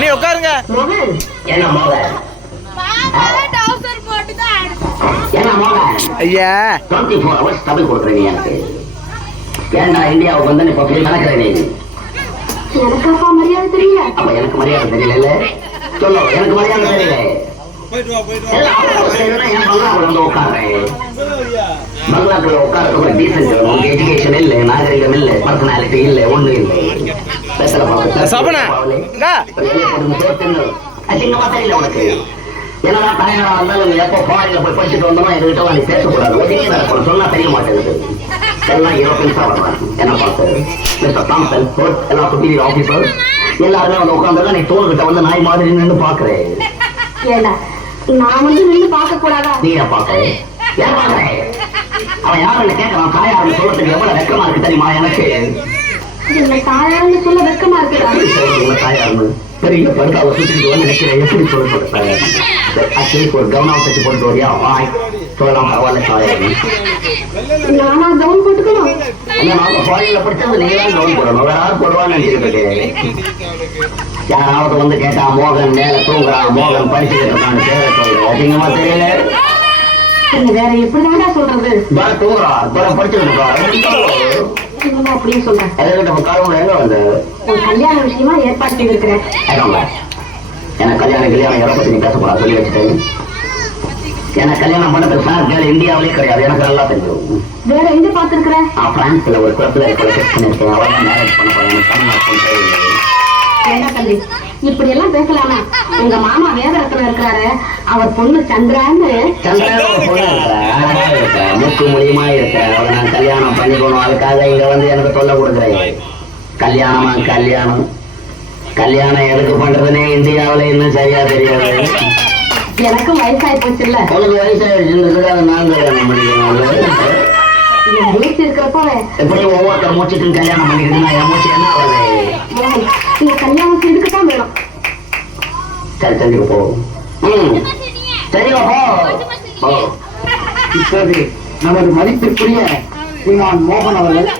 அண்ணி உட்காருங்க. என்ன மோகன் என்ன மோகன் ஐயா 24 hours தமிழ் கொடுக்குறீங்க எனக்கு. ஏன்டா இந்தியாவுக்கு வந்து இப்ப நடக்கிறேன் நீ எனக்காப்பா மரியாதை தெரியல. அப்ப எனக்கு மரியாதை தெரியல. சொல்லு எனக்கு மரியாதை தெரியல. பங்களாக்குள்ள உட்கார டீசென்ட் வேணும், எஜுகேஷன் இல்ல, நாகரிகம் இல்ல, பர்சனாலிட்டி இல்ல, ஒண்ணு இல்ல. அசிங்கமா தெரியல உனக்கு. என்னதான் தயாரா இருந்தாலும் எப்போ ஃபாரின்ல போய் படிச்சுட்டு வந்தோமோ எதுக்கிட்ட நீ பேசக்கூடாது. ஒதுங்கி நடக்கணும். சொன்னா தெரிய மாட்டேங்குது. எல்லாம் யூரோப்பியன்ஸா வர்றான். என்ன பார்த்து மிஸ்டர் தாம்சன் எல்லாம் சுப்பீரியர் ஆபீசர் எல்லாருமே வந்து உட்காந்துருக்கா. நீ தோணுகிட்ட வந்து நாய் மாதிரி நின்று பாக்குறேன். ஏண்டா நான் வந்து நின்று பார்க்க கூடாதா? நீயா பாக்குறேன். ஏன் பாக்குறேன்? அவன் யாருன்னு கேட்கறான். தாயாருன்னு சொல்றதுக்கு எவ்வளவு வெக்கமா இருக்கு தெரியுமா எனக்கு? என்ன தாயாருன்னு சொல்ல வெக்கமா இருக்குதா? தாயாருன்னு பெரிய படுக்காவை சுத்திட்டு வந்து நினைக்கிறேன். எப்படி சொல்ல அட்லீஸ்ட் ஒரு கவனம் வச்சு போட்டு வரியா? வாய் சொல்லலாம். பரவாயில்ல தாயாருன்னு. நானா கவுன் போட்டுக்கணும்? நாம ஃபாரின்ல படிச்சது நீங்க தான் கவுன் போடணும். வேற யாரும் போடுவான்னு நினைச்சிட்டு யாராவது வந்து கேட்டா மோகன் மேல தூங்குறான், மோகன் படிச்சுட்டு இருக்கான்னு பேர சொல்றேன். அதிகமா தெரியல. வேற எப்படிதான்டா சொல்றது? வேற தூங்குறா, வேற படிச்சுட்டு இருக்கா அப்படின்னு சொல்றேன். கடவுள் எங்க வந்து ஒரு கல்யாண விஷயமா ஏற்பாடு செய்திருக்கிறேன். எனக்கு கல்யாணம் எதை பத்தி நீ பேசக்கூடாது சொல்லி வச்சுட்டேன். எனக்கு கல்யாணம் பண்ணது சார் வேலை இந்தியாவிலே கிடையாது. எனக்கு நல்லா தெரியும். வேற எங்க பாத்துருக்கிறேன்? பிரான்ஸ்ல ஒரு குளத்துல செக் பண்ணிருக்கேன். அவதான் மேரேஜ் பண்ண போறேன். எனக்கு தமிழ்நாடு என்ன தம்பி இப்படி எல்லாம் பேசலாமா? உங்க மாமா வேதரத்னம் இருக்கிறாரு, அவர் பொண்ணு சந்திரான்னு மூக்கு மூலியமா இருக்கிறேன். அவளை நான் கல்யாணம் பண்ணிக்கணும். அதுக்காக இங்க வந்து எனக்கு சொல்ல கொடுக்குறேன். கல்யாணமா கல்யாணம் கல்யாணம் எதுக்கு பண்றதுன்னே இந்தியாவில இன்னும் சரியா தெரியாது. எனக்கும் வயசாகி போச்சு இல்ல? உனக்கு வயசாயிருச்சுன்றதுக்காக நான் கல்யாணம் பண்ணிக்கிறேன். மூச்சு இருக்கிறப்ப எப்படி ஒவ்வொருத்தர் மூச்சுக்கும் கல்யாணம் பண்ணிக்கிட்டு என் மூச்சு என்ன ஆகுது? நீங்க கல்யாணம் செய்துக்குதான் வேணும். சரி சரிங்க போ. சரிங்க போ. இப்போது நமது மதிப்பிற்குரிய மோகன் அவர்கள்